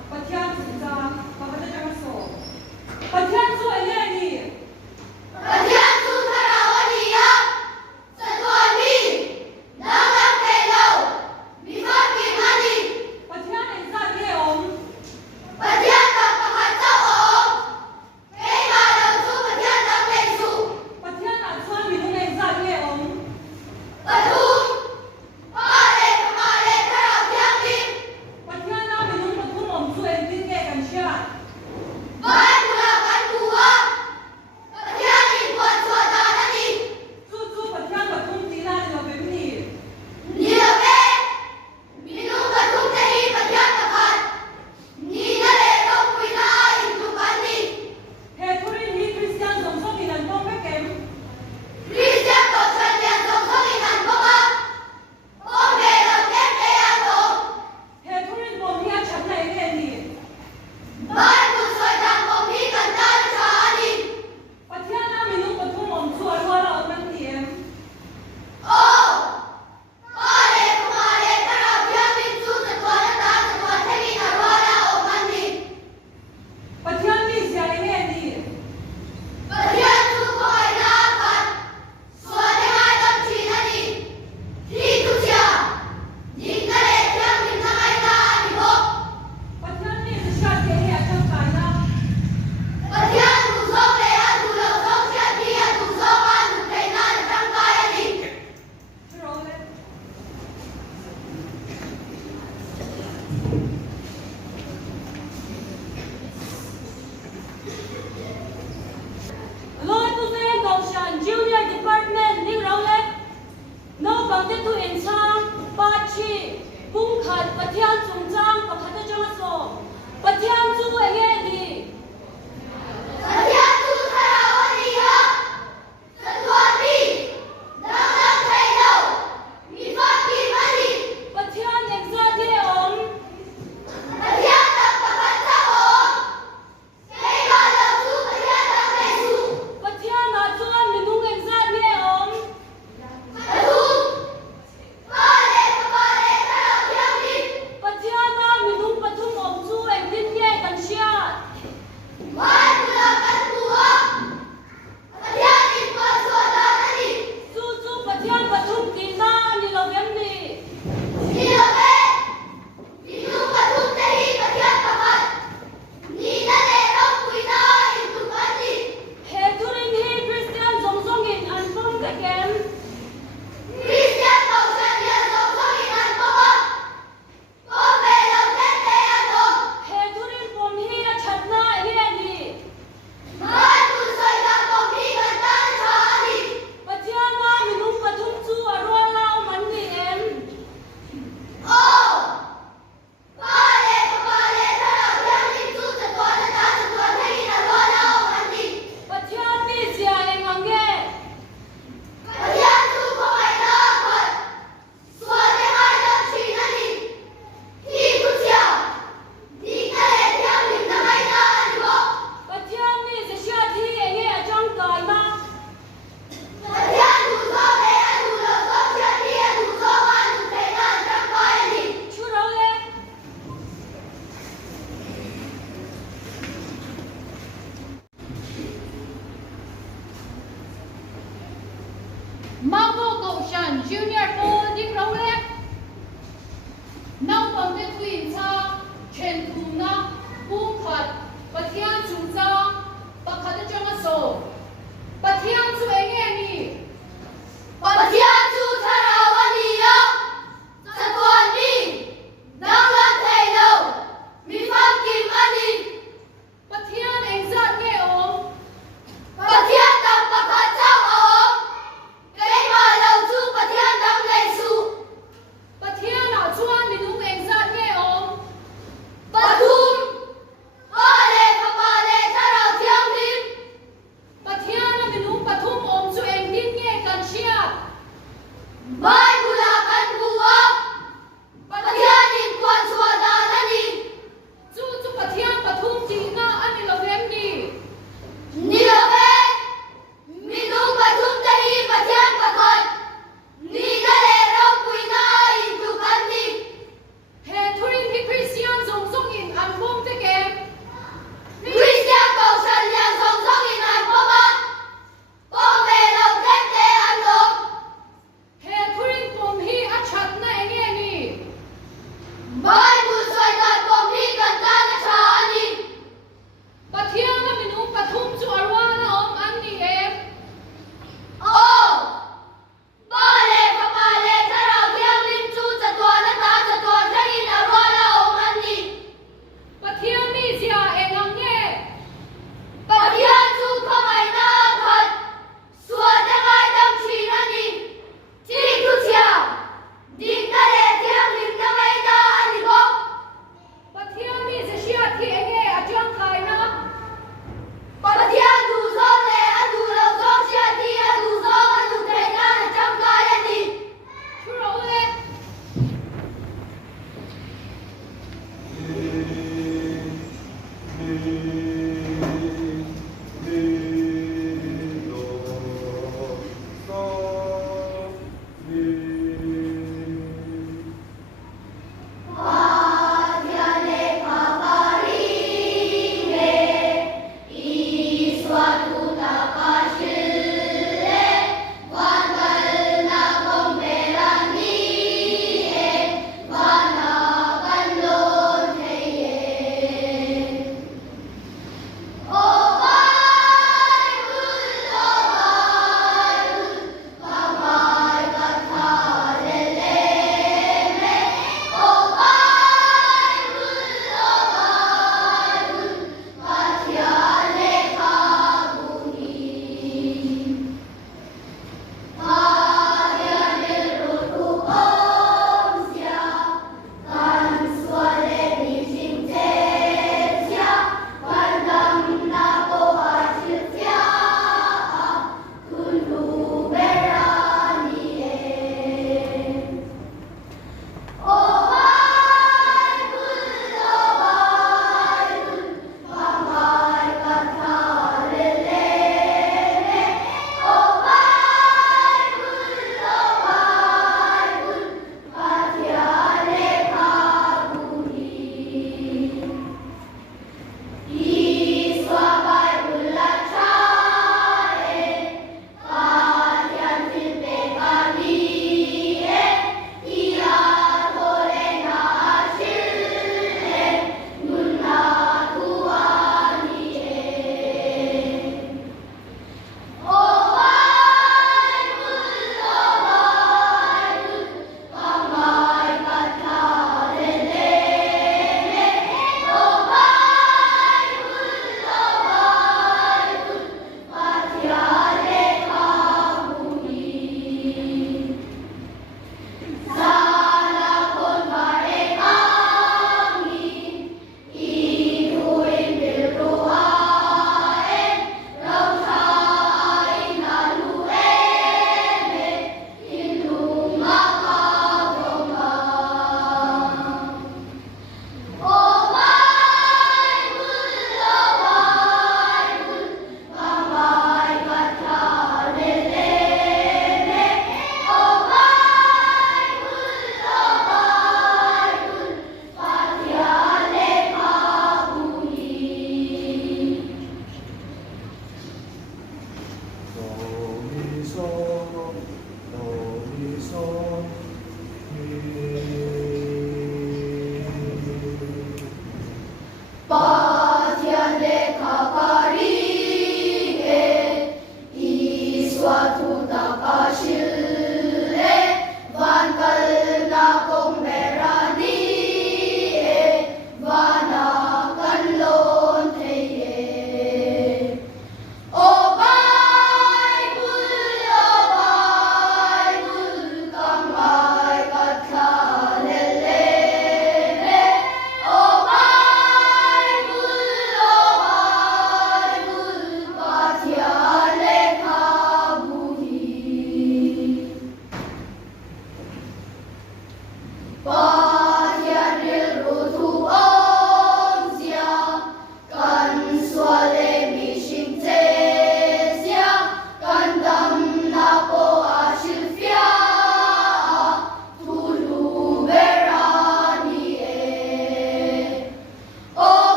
ป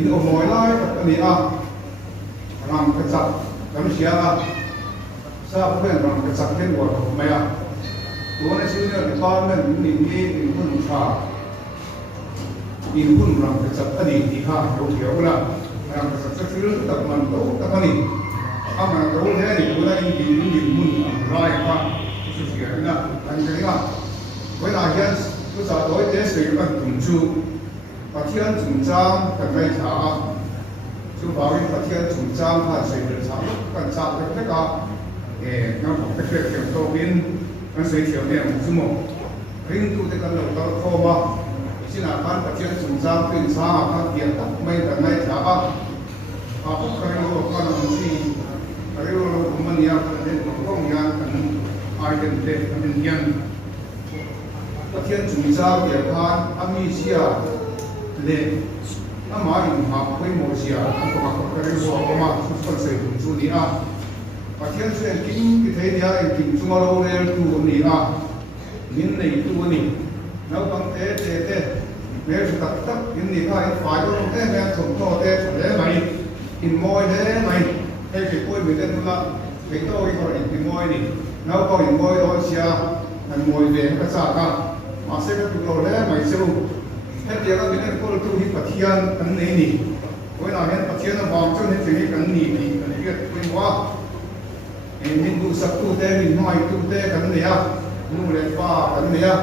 in o noi lai ka ni a ram ka chak kam sia a sa phen ram ka chak hen wa ko mai a to na siu ne pa na ni ni in hun cha in hun ram ka chak ani ti ha ro thiau la ram ka chak siu tak man to tak ani a man to he ni ko la in di mun rai pa su sia na an ke nga với lại hiện tôi giờ đối với sự vận dụng chu và thiên chủ张cần ngay trả chú bảo với và thiên chủ张là sự được trả cần trả được tất cả để nó có cái việc kiểm tô biến nó sẽ thiếu điểm chú một riêng tôi thì cần đầu tư khô mà xin là ban và thiên chủ张tuyên xa các tiền tắc mấy cần ngay trả và cũng cái đó con làm gì cái đó của mình nhà cái đó không nhà cần ai cần để cần nhận các thiên chủ giáo địa pan Amisia lệ ama in học với một xia anh có mặc cái gì đó mà xuất phát từ chủ địa và thiên xuyên kinh cái thế này kinh chúng ta lâu nay tu ni à min này tu ni nếu bằng thế nếu chúng ta tất in ni phải phải có thế này thủng to thế này in môi thế này hay cái cối mình tên là cái tôi có in môi này nếu có in môi đó xia anh môi về cái sao cả mà sẽ có tụ lô đấy mày siêu hết giờ các cái cô tu hi phát hiện anh này nè với nào hiện phát hiện nó vòng cho nên chỉ cần nỉ thì cần biết bên quá mình tu sắp tu thế mình nói tu thế cần này à nu lên pa cần này à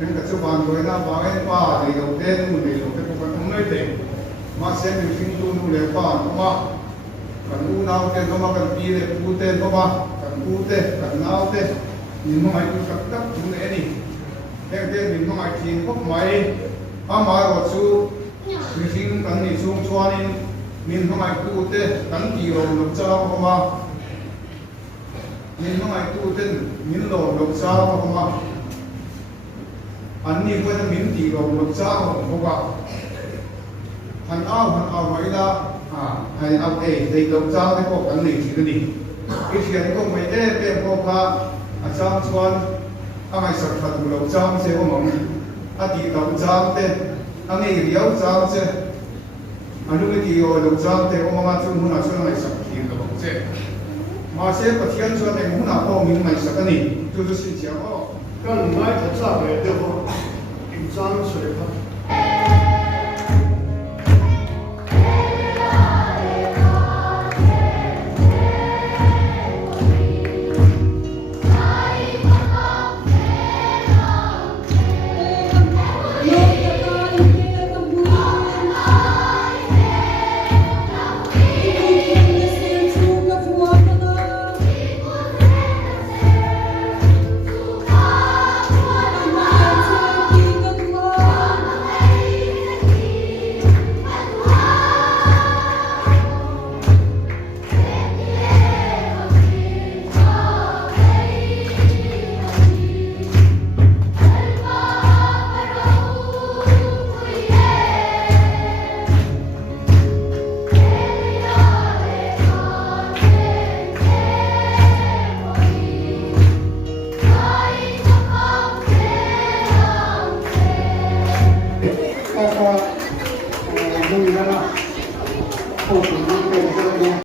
nên các số bàn rồi na vào cái pa thì đầu tiên nu để đầu tiên cũng không nói thế mà sẽ mình sinh tu nu lên pa đúng không cần tu nào thế nó mà cần pi để tu thế đúng không cần tu thế cần nào thế mình nói tu sắp tất chúng này nè thế mình không ai tin không mấy mà rồi chú mình xin cần đi xuống cho nên mình không ai tu thế cần gì rồi được sao không mà mình không ai tu thế mình rồi được sao không mà anh đi quên mình gì rồi được sao không mà hắn ao mấy là hay ao để được sao thì có cần gì thì đi cái chuyện không mấy thế bên có cả sang xuân anh ấy sắp thật lâu trang sẽ có mong anh đi lâu trang thế anh ấy liều trang thế anh lúc ấy đi lâu trang thế có mong anh chung muốn là chung này sắp thì lâu thế mà sẽ có thiên chuan này muốn nào có mình này sắp cái này就是xin chào让你来才知道的，对不？紧张水分。